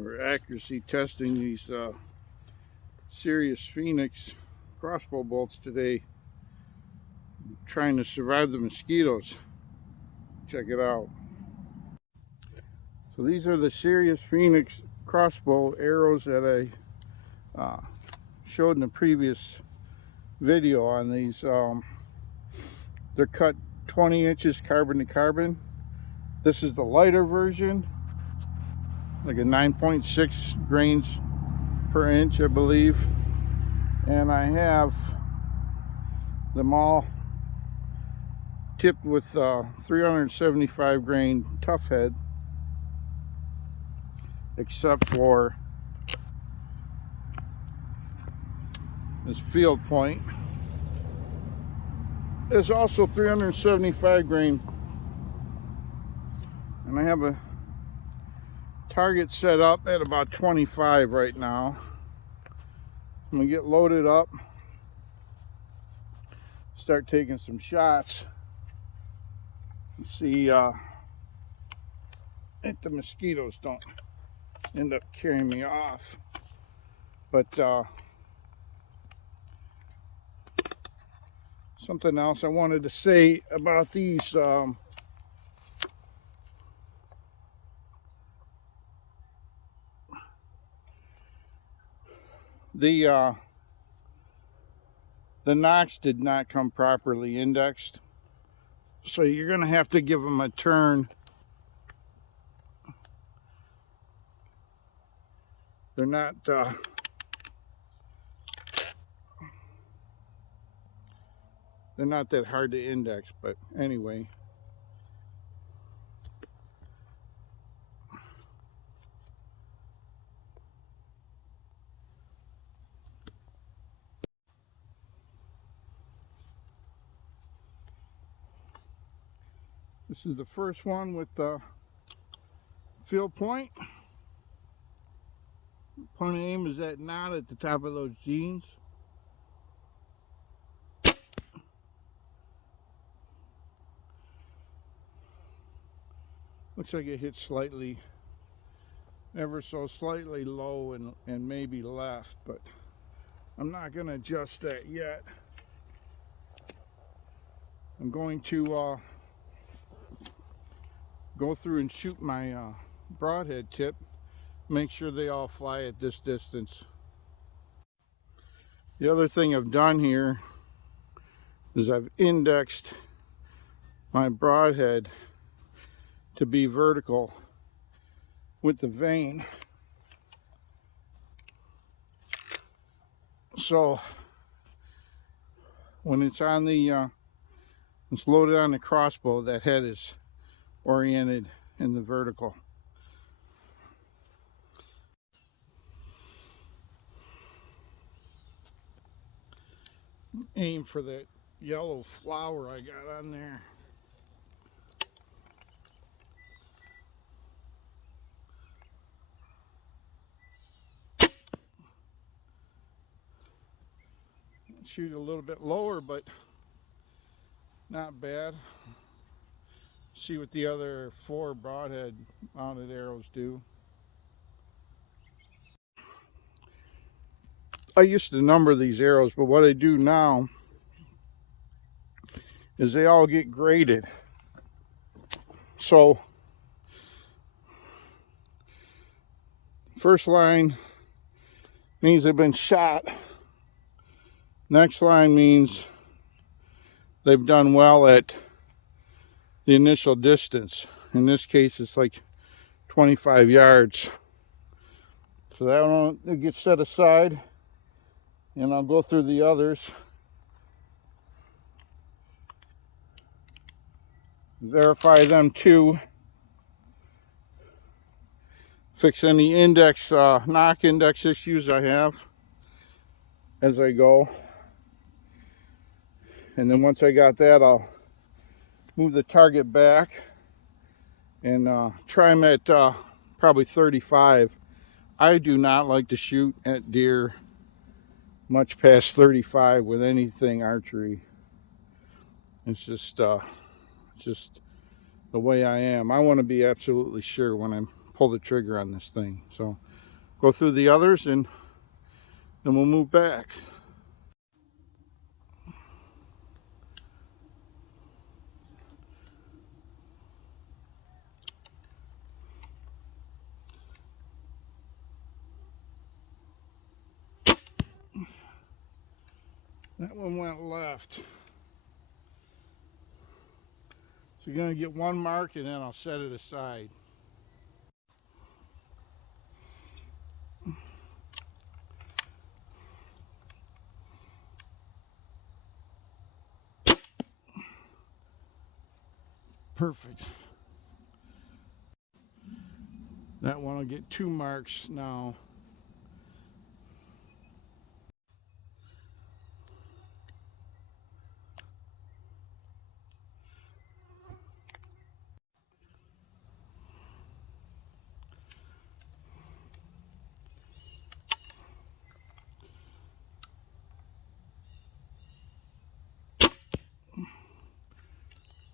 We're accuracy testing these Sirius Phoenix crossbow bolts today, trying to survive the mosquitoes. Check it out. So these are the Sirius Phoenix crossbow arrows that I showed in the previous video on these. They're cut 20 inches carbon to carbon. This is the lighter version, like a 9.6 grains per inch, I believe. And I have them all tipped with 375 grain tough head, except for this field point. There's also 375 grain, and I have a target set up at about 25 right now. I'm gonna get loaded up, start taking some shots, and see if the mosquitoes don't end up carrying me off. But something else I wanted to say about these the notch did not come properly indexed, so you're gonna have to give them a turn. They're not that hard to index, but anyway. This is the first one with the field point. Point of aim is that knot at the top of those jeans. Looks like it hit slightly, ever so slightly low and maybe left, but I'm not going to adjust that yet. I'm going to go through and shoot my broadhead tip, make sure they all fly at this distance. The other thing I've done here is I've indexed my broadhead to be vertical with the vane. So when it's on the it's loaded on the crossbow, that head is oriented in the vertical. Aim for that yellow flower I got on there. Shoot a little bit lower, but not bad. See what the other 4 broadhead mounted arrows do. I used to number these arrows, but what I do now is they all get graded. So first line means they've been shot. Next line means they've done well at the initial distance. In this case, it's like 25 yards. So that one gets set aside, and I'll go through the others. Verify them too. Fix any index, knock index issues I have as I go. And then once I got that, I'll move the target back and try them at probably 35. I do not like to shoot at deer much past 35 with anything archery. It's just the way I am. I want to be absolutely sure when I pull the trigger on this thing. So go through the others, and then we'll move back. That one went left. So you're going to get one mark, and then I'll set it aside. Perfect. That one will get 2 marks now.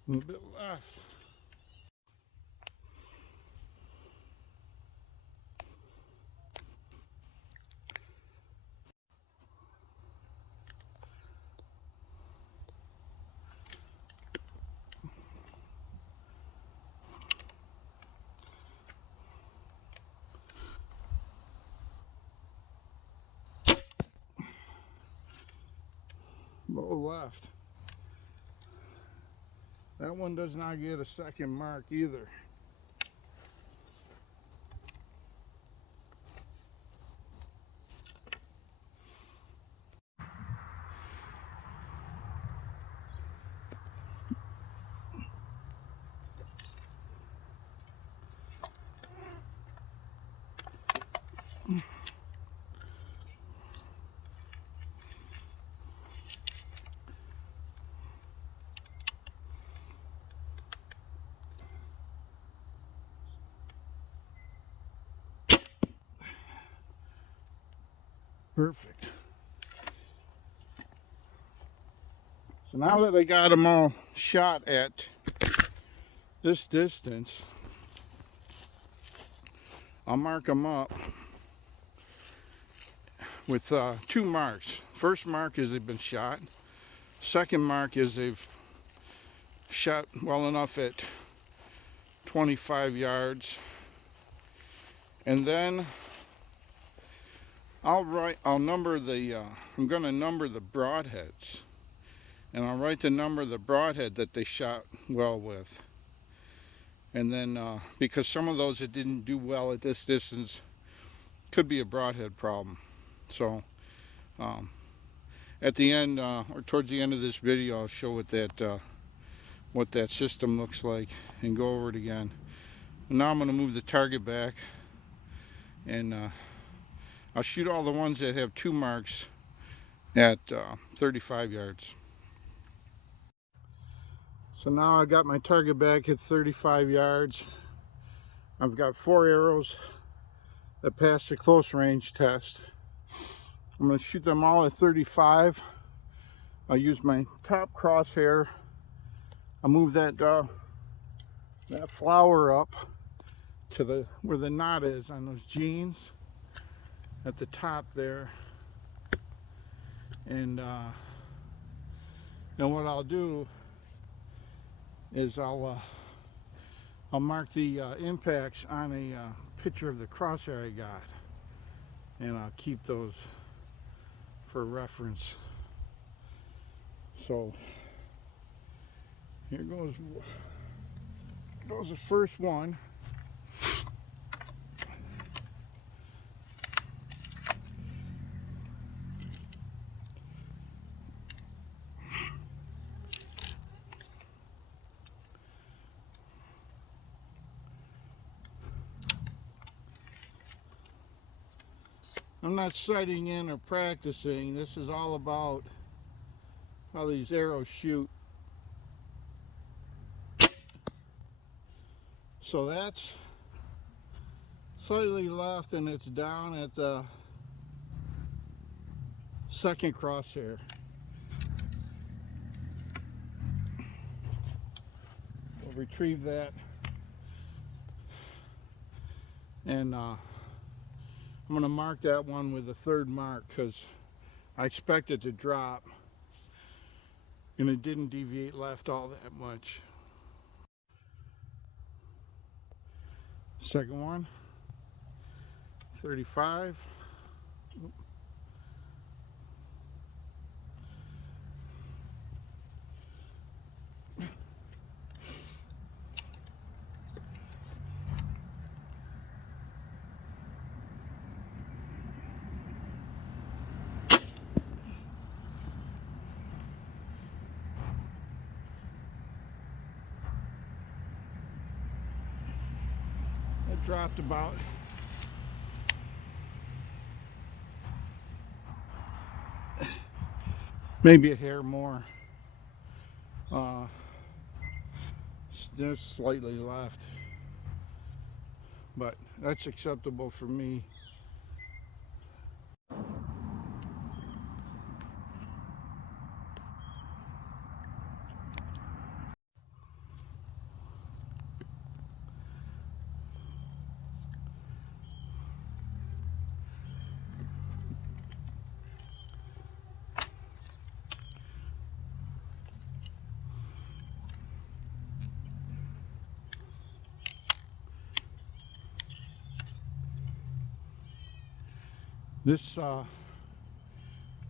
A little bit left. Low left. That one does not get a second mark either. Perfect. So now that I got them all shot at this distance, I'll mark them up with 2 marks. First mark is they've been shot. Second mark is they've shot well enough at 25 yards. And then I'll number the, I'm going to number the broadheads. And I'll write the number of the broadhead that they shot well with. And then, because some of those that didn't do well at this distance could be a broadhead problem. So, at the end, or towards the end of this video, I'll show what that system looks like and go over it again. And now I'm going to move the target back, and I'll shoot all the ones that have 2 marks at 35 yards. So now I got my target back at 35 yards. I've got 4 arrows that passed the close range test. I'm going to shoot them all at 35. I'll use my top crosshair. I'll move that flower up to where the knot is on those jeans at the top there. And what I'll do is I'll mark the impacts on a picture of the crosshair I got, and I'll keep those for reference. So here goes the first one. I'm not sighting in or practicing. This is all about how these arrows shoot. So that's slightly left, and it's down at the second crosshair. We'll retrieve that, and I'm gonna mark that one with the third mark because I expect it to drop, and it didn't deviate left all that much. Second one, 35. It dropped about maybe a hair more. Just slightly left, but that's acceptable for me.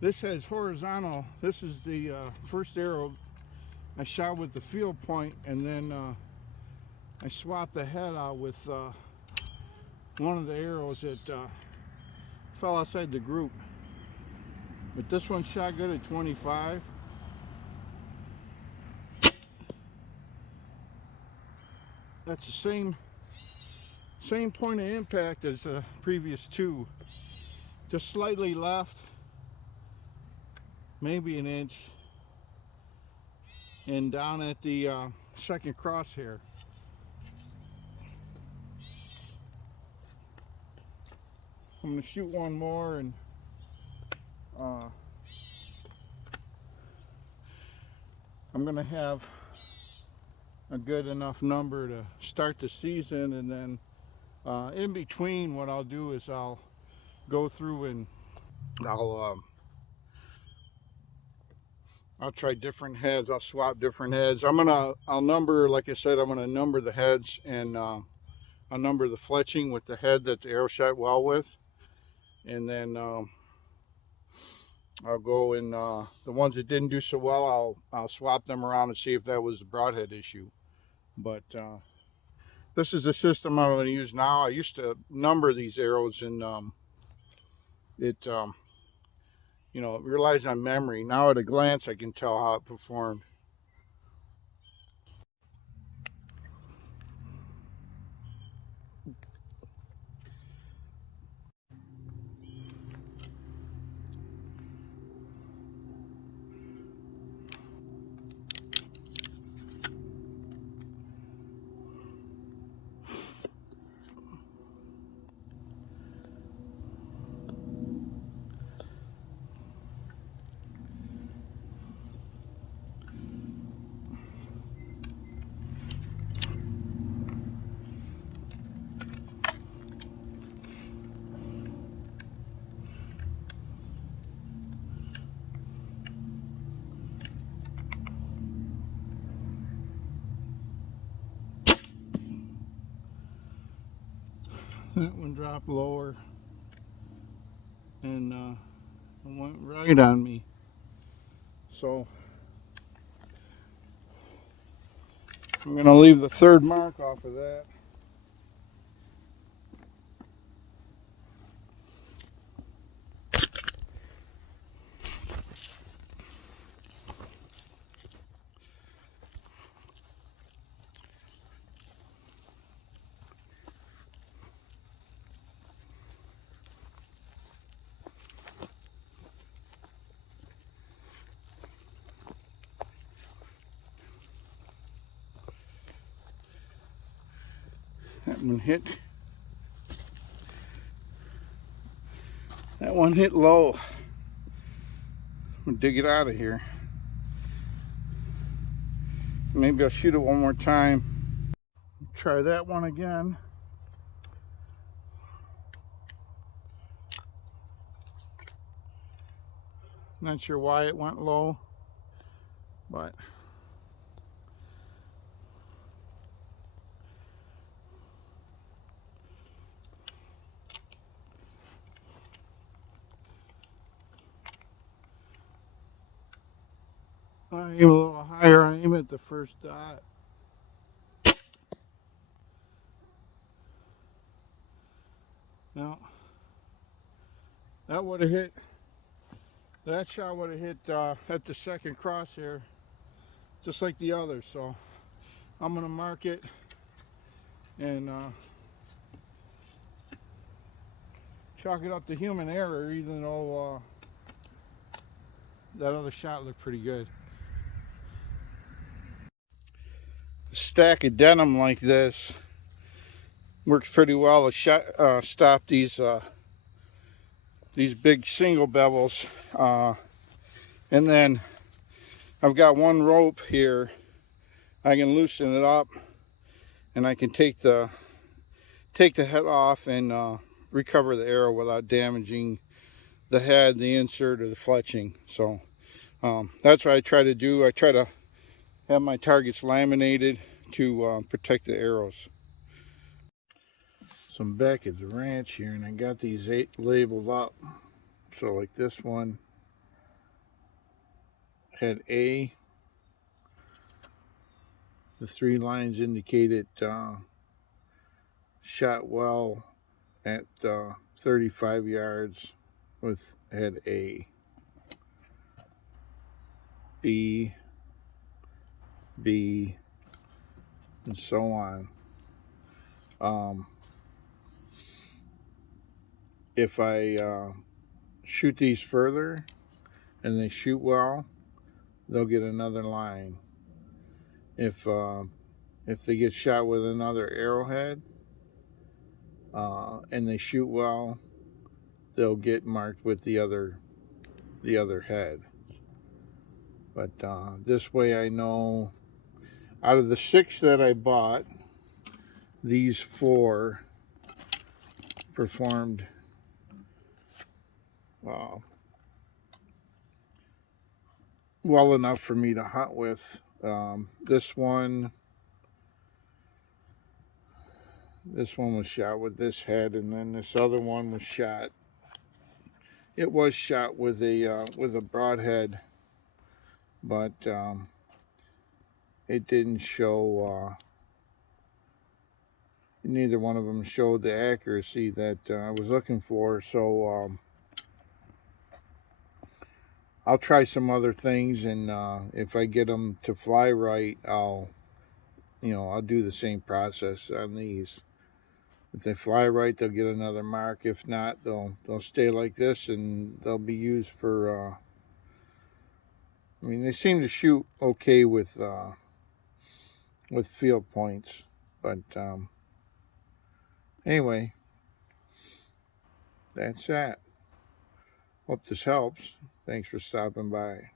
This has horizontal. This is the first arrow I shot with the field point, and then I swapped the head out with one of the arrows that fell outside the group. But this one shot good at 25. That's the same point of impact as the previous two. Just slightly left, maybe an inch, and down at the second crosshair. I'm going to shoot one more, and I'm going to have a good enough number to start the season, and then in between what I'll do is I'll go through and I'll try different heads. I'll swap different heads. I'll number, like I said, I'm gonna number the heads, and I'll number the fletching with the head that the arrow shot well with, and then I'll go and the ones that didn't do so well, I'll swap them around and see if that was a broadhead issue. But this is the system I'm going to use now. I used to number these arrows, and it you know, it relies on memory. Now at a glance I can tell how it performed. That one dropped lower, and it went right on me. So I'm going to leave the third mark off of that. That one hit. That one hit low. I'm gonna dig it out of here. Maybe I'll shoot it one more time. Try that one again. Not sure why it went low, but I aim a little higher. I aim at the first dot. Now, that would have hit, that shot would have hit at the second crosshair, just like the other. So I'm going to mark it and chalk it up to human error, even though that other shot looked pretty good. A stack of denim like this works pretty well to stop these big single bevels. And then I've got one rope here. I can loosen it up and I can take the head off and recover the arrow without damaging the head, the insert, or the fletching. So that's what I try to do. I try to have my targets laminated to protect the arrows. So I'm back at the ranch here and I got these 8 labeled up. So like this one had A. The 3 lines indicate it shot well at 35 yards with head A. B, B, and so on. If I shoot these further and they shoot well, they'll get another line. If they get shot with another arrowhead and they shoot well, they'll get marked with the other head. But this way I know out of the 6 that I bought, these 4 performed well enough for me to hunt with. This one was shot with this head, and then this other one was shot. It was shot with a broadhead, but it didn't show. Neither one of them showed the accuracy that I was looking for. So I'll try some other things, and if I get them to fly right, I'll do the same process on these. If they fly right, they'll get another mark. If not, they'll stay like this, and they'll be used for. I mean, they seem to shoot okay with field points, but anyway, that's that. Hope this helps. Thanks for stopping by.